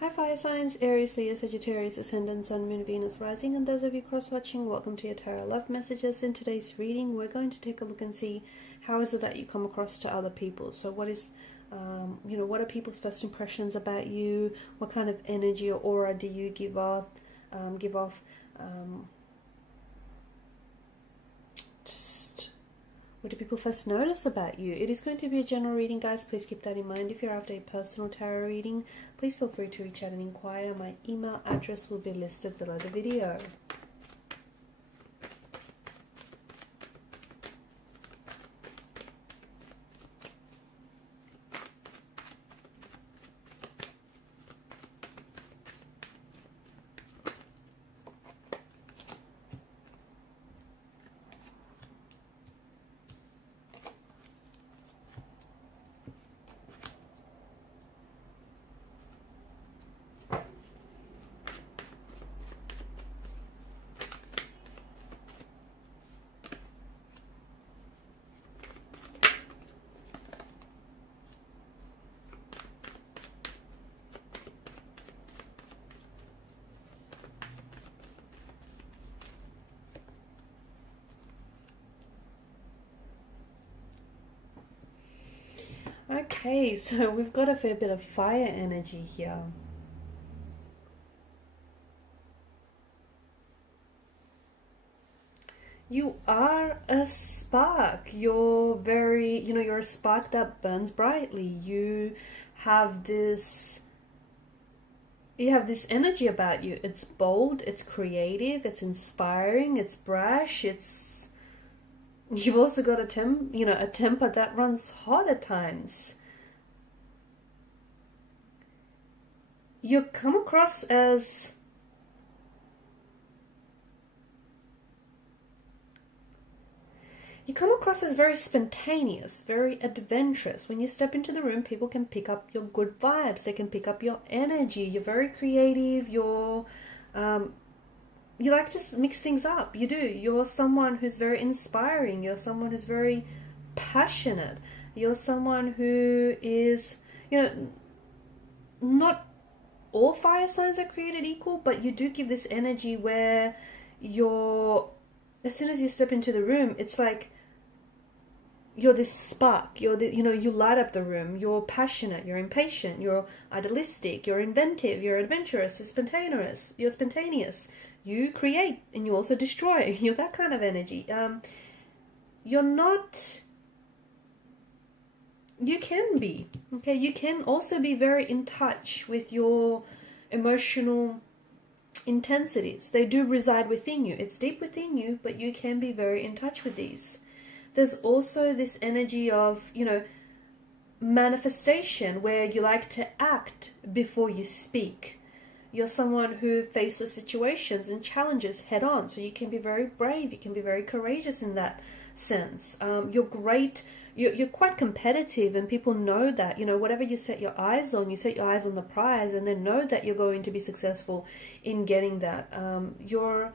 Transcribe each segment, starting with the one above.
Hi fire signs, Aries, Leo, Sagittarius, Ascendant, Sun, Moon, Venus, Rising, and those of you cross-watching, welcome to your Tarot Love Messages. In today's reading, we're going to take a look and see how is it that you come across to other people. So what is, what are people's first impressions about you? What kind of energy or aura do you give off? What do people first notice about you? It is going to be a general reading, guys. Please keep that in mind. If you're after a personal tarot reading, please feel free to reach out and inquire. My email address will be listed below the video. Okay, so we've got a fair bit of fire energy here. You are a spark. You're very, you're a spark that burns brightly. You have this energy about you. It's bold, it's creative, it's inspiring, it's brash, you've also got a temper that runs hot at times. You come across as very spontaneous, very adventurous. When you step into the room, people can pick up your good vibes. They can pick up your energy. You're very creative. You like to mix things up. You do. You're someone who's very inspiring. You're someone who's very passionate. You're someone who is, not all fire signs are created equal, but you do give this energy where as soon as you step into the room, it's like you're this spark. You light up the room. You're passionate. You're impatient. You're idealistic. You're inventive. You're adventurous. You're spontaneous. You create and you also destroy. You're that kind of energy. You can be, okay? You can also be very in touch with your emotional intensities. They do reside within you. It's deep within you, but you can be very in touch with these. There's also this energy of, manifestation where you like to act before you speak. You're someone who faces situations and challenges head on. So you can be very brave. You can be very courageous in that sense. You're great. You're quite competitive, and people know that. Whatever you set your eyes on the prize, and then know that you're going to be successful in getting that. You're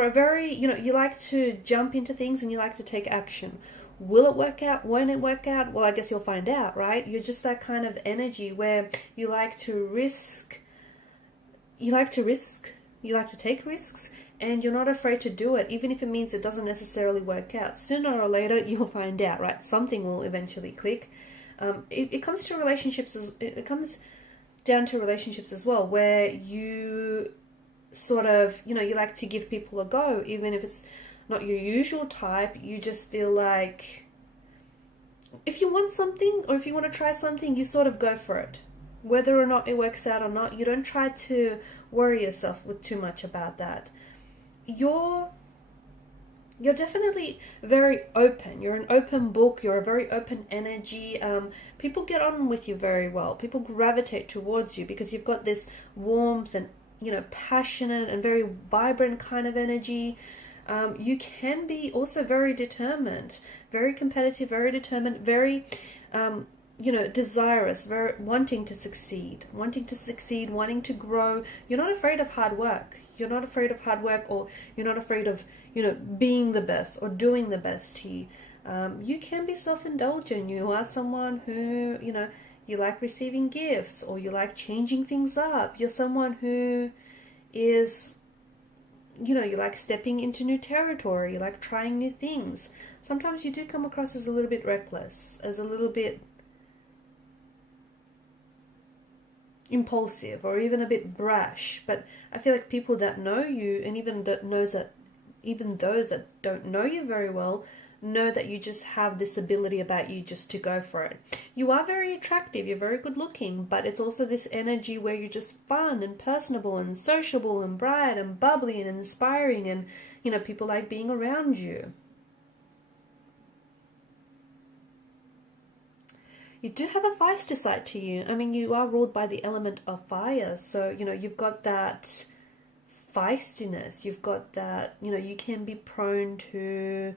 a very, you like to jump into things and you like to take action. Will it work out? Won't it work out? Well, I guess you'll find out, right? You're just that kind of energy where you like to risk. You like to take risks, and you're not afraid to do it, even if it means it doesn't necessarily work out. Sooner or later, you'll find out, right? Something will eventually click. It comes to relationships. It comes down to relationships as well, where you sort of, you like to give people a go, even if it's not your usual type. You just feel like if you want something or if you want to try something, you sort of go for it. Whether or not it works out or not, you don't try to worry yourself with too much about that. You're definitely very open. You're an open book. You're a very open energy. People get on with you very well. People gravitate towards you because you've got this warmth and, passionate and very vibrant kind of energy. You can be also very determined, very competitive, very determined, very... desirous, very wanting to succeed, wanting to grow. You're not afraid of hard work. Or you're not afraid of, being the best or doing the best here. You can be self-indulgent. You are someone who, You like receiving gifts, or you like changing things up. You're someone who is, you know, you like stepping into new territory, you like trying new things. Sometimes you do come across as a little bit reckless, as a little bit impulsive, or even a bit brash. But I feel like people that know you, and even those that don't know you very well, know that you just have this ability about you just to go for it. You are very attractive, you're very good looking, but it's also this energy where you're just fun and personable and sociable and bright and bubbly and inspiring, and, you know, people like being around you. You do have a feisty side to you. I mean, you are ruled by the element of fire, so, you know, you've got that feistiness, you've got that, you know, you can be prone to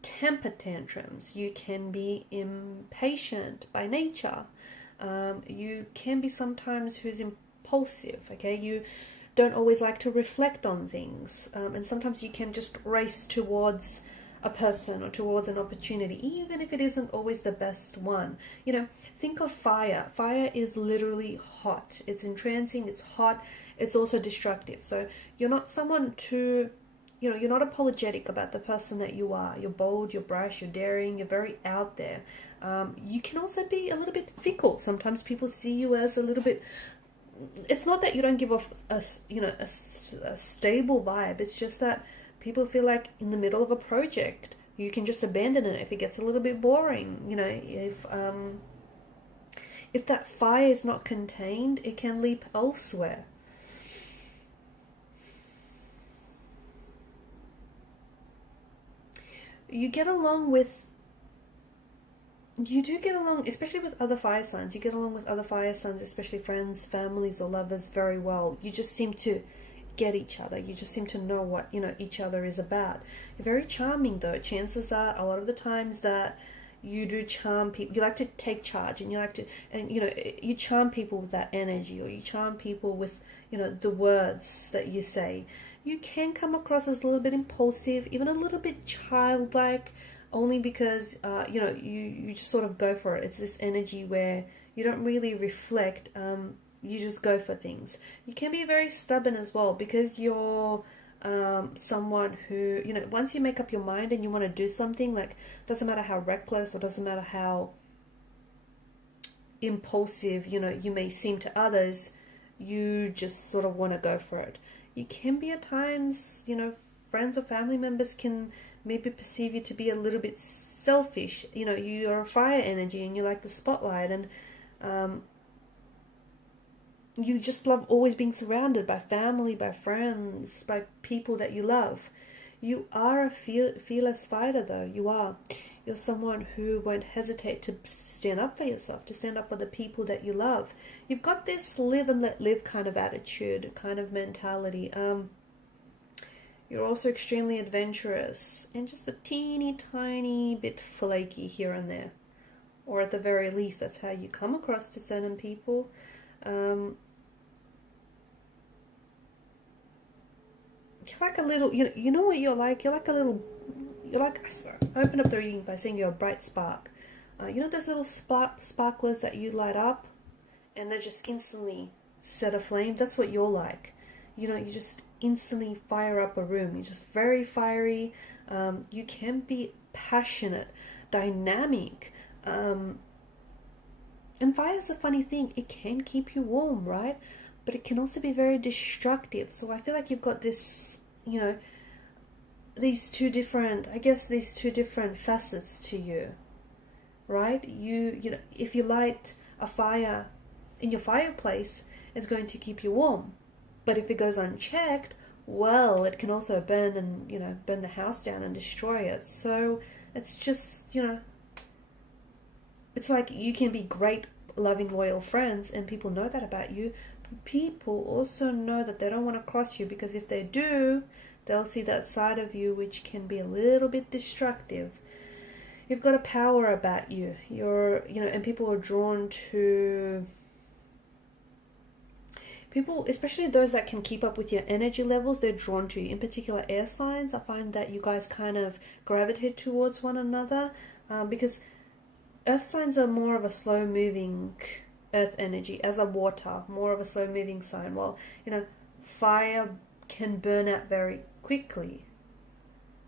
temper tantrums, you can be impatient by nature, you can be sometimes who's impulsive, okay, you don't always like to reflect on things, and sometimes you can just race towards a person or towards an opportunity, even if it isn't always the best one. You know, think of fire. Fire is literally hot, it's entrancing, it's hot, it's also destructive. So you're not someone to, you know, you're not apologetic about the person that you are. You're bold, you're brash, you're daring, you're very out there. You can also be a little bit fickle. Sometimes people see you as a little bit, it's not that you don't give off a stable vibe, it's just that people feel like in the middle of a project, you can just abandon it if it gets a little bit boring. You know, if that fire is not contained, it can leap elsewhere. You do get along, especially with other fire signs. You get along with other fire signs, especially friends, families, or lovers, very well. You just seem to get each other. You just seem to know what, you know, each other is about. You're very charming, though. Chances are, a lot of the times that you do charm people, you like to take charge, and you like to, and, you know, you charm people with that energy, or you charm people with, you know, the words that you say. You can come across as a little bit impulsive, even a little bit childlike, only because, you know, you just sort of go for it. It's this energy where you don't really reflect, you just go for things. You can be very stubborn as well, because you're someone who, you know, once you make up your mind and you want to do something, like, doesn't matter how reckless or doesn't matter how impulsive, you know, you may seem to others, you just sort of want to go for it. You can be at times, you know, friends or family members can maybe perceive you to be a little bit selfish. You know, you're a fire energy and you like the spotlight, and you just love always being surrounded by family, by friends, by people that you love. You are a fearless fighter, though. You are. You're someone who won't hesitate to stand up for yourself, to stand up for the people that you love. You've got this live and let live kind of attitude, kind of mentality. You're also extremely adventurous and just a teeny tiny bit flaky here and there. Or at the very least, that's how you come across to certain people. You're like a little, you know what you're like? You're like a little, I opened up the reading by saying you're a bright spark. You know those little sparklers that you light up and they just instantly set aflame? That's what you're like. You know, you just instantly fire up a room. You're just very fiery. You can be passionate, dynamic. And fire's a funny thing. It can keep you warm, right? But it can also be very destructive. So I feel like you've got this, you know, these two different facets to you, right? You know, if you light a fire in your fireplace, it's going to keep you warm. But if it goes unchecked, well, it can also burn and, you know, burn the house down and destroy it. So it's just, you know, it's like you can be great, loving, loyal friends, and people know that about you. People also know that they don't want to cross you, because if they do, they'll see that side of you which can be a little bit destructive. You've got a power about you. You're, you know, and people are drawn to people, especially those that can keep up with your energy levels. They're drawn to you. In particular, air signs. I find that you guys kind of gravitate towards one another, because Earth signs are more of a slow moving earth energy, as a water, more of a slow moving sign. While, you know, fire can burn out very quickly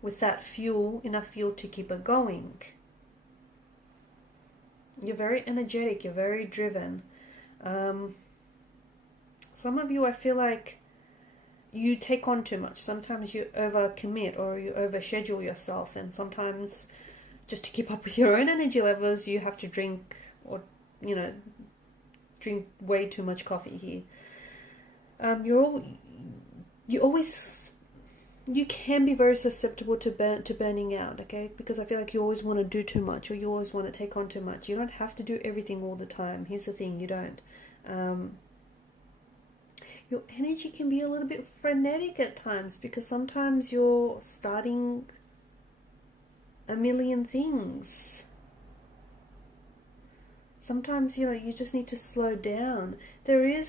with that fuel, enough fuel to keep it going. You're very energetic, you're very driven. Some of you, I feel like you take on too much. Sometimes you overcommit or you overschedule yourself, and sometimes just to keep up with your own energy levels, you have to drink, or, you know, drink way too much coffee here. You can be very susceptible to burning out, okay? Because I feel like you always want to do too much, or you always want to take on too much. You don't have to do everything all the time. Here's the thing, you don't. Your energy can be a little bit frenetic at times, because sometimes you're starting a million things. Sometimes, you know, you just need to slow down. I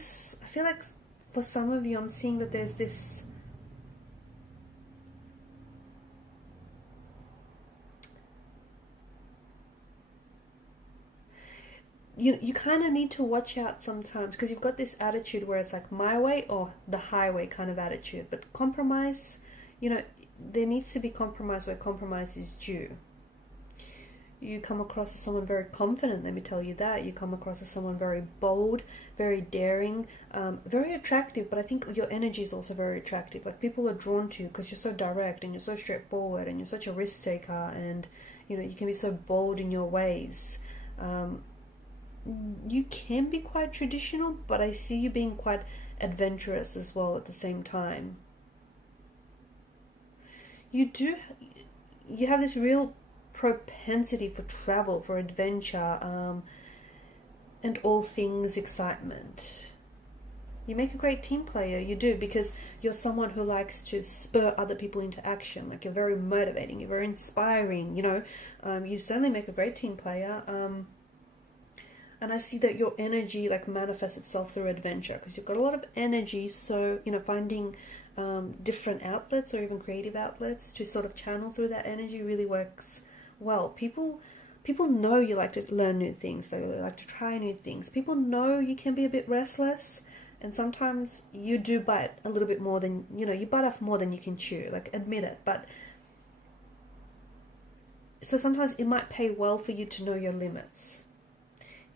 feel like for some of you, I'm seeing that there's this you kind of need to watch out sometimes, because you've got this attitude where it's like my way or the highway kind of attitude. But compromise, you know, there needs to be compromise where compromise is due. You come across as someone very confident, let me tell you that. You come across as someone very bold, very daring, very attractive, but I think your energy is also very attractive. Like, people are drawn to you because you're so direct and you're so straightforward and you're such a risk taker, and, you know, you can be so bold in your ways. You can be quite traditional, but I see you being quite adventurous as well at the same time. You have this real propensity for travel, for adventure, and all things excitement. You make a great team player, you do, because you're someone who likes to spur other people into action. Like, you're very motivating, you're very inspiring, you know. You certainly make a great team player. And I see that your energy, like, manifests itself through adventure, because you've got a lot of energy. So, you know, finding different outlets or even creative outlets to sort of channel through that energy really works well. People know you like to learn new things. They like to try new things. People know you can be a bit restless, and sometimes you do bite a little bit more than, you know, you bite off more than you can chew. Like, admit it. But so sometimes it might pay well for you to know your limits.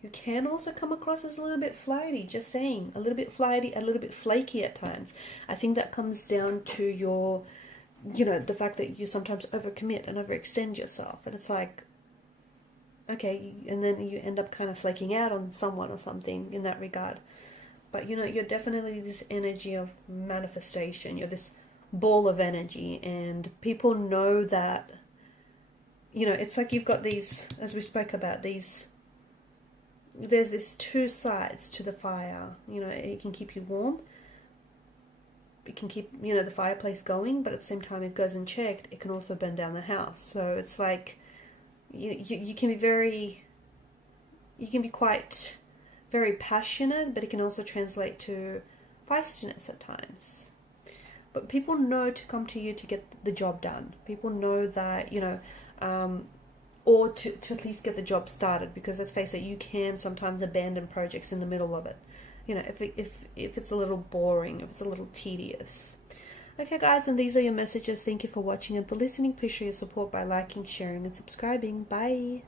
You can also come across as a little bit flighty, just saying. A little bit flighty, a little bit flaky at times. I think that comes down to your, you know, the fact that you sometimes overcommit and overextend yourself. And it's like, okay, and then you end up kind of flaking out on someone or something in that regard. But, you know, you're definitely this energy of manifestation. You're this ball of energy, and people know that, you know, it's like you've got these, as we spoke about, there's this two sides to the fire. You know, it can keep you warm. It can keep, you know, the fireplace going, but at the same time, if it goes unchecked, it can also burn down the house. So it's like, you can be quite very passionate, but it can also translate to feistiness at times. But people know to come to you to get the job done. People know that, you know, or to at least get the job started, because let's face it, you can sometimes abandon projects in the middle of it. You know, if it's a little boring, if it's a little tedious. Okay, guys, and these are your messages. Thank you for watching and for listening. Please show your support by liking, sharing, and subscribing. Bye.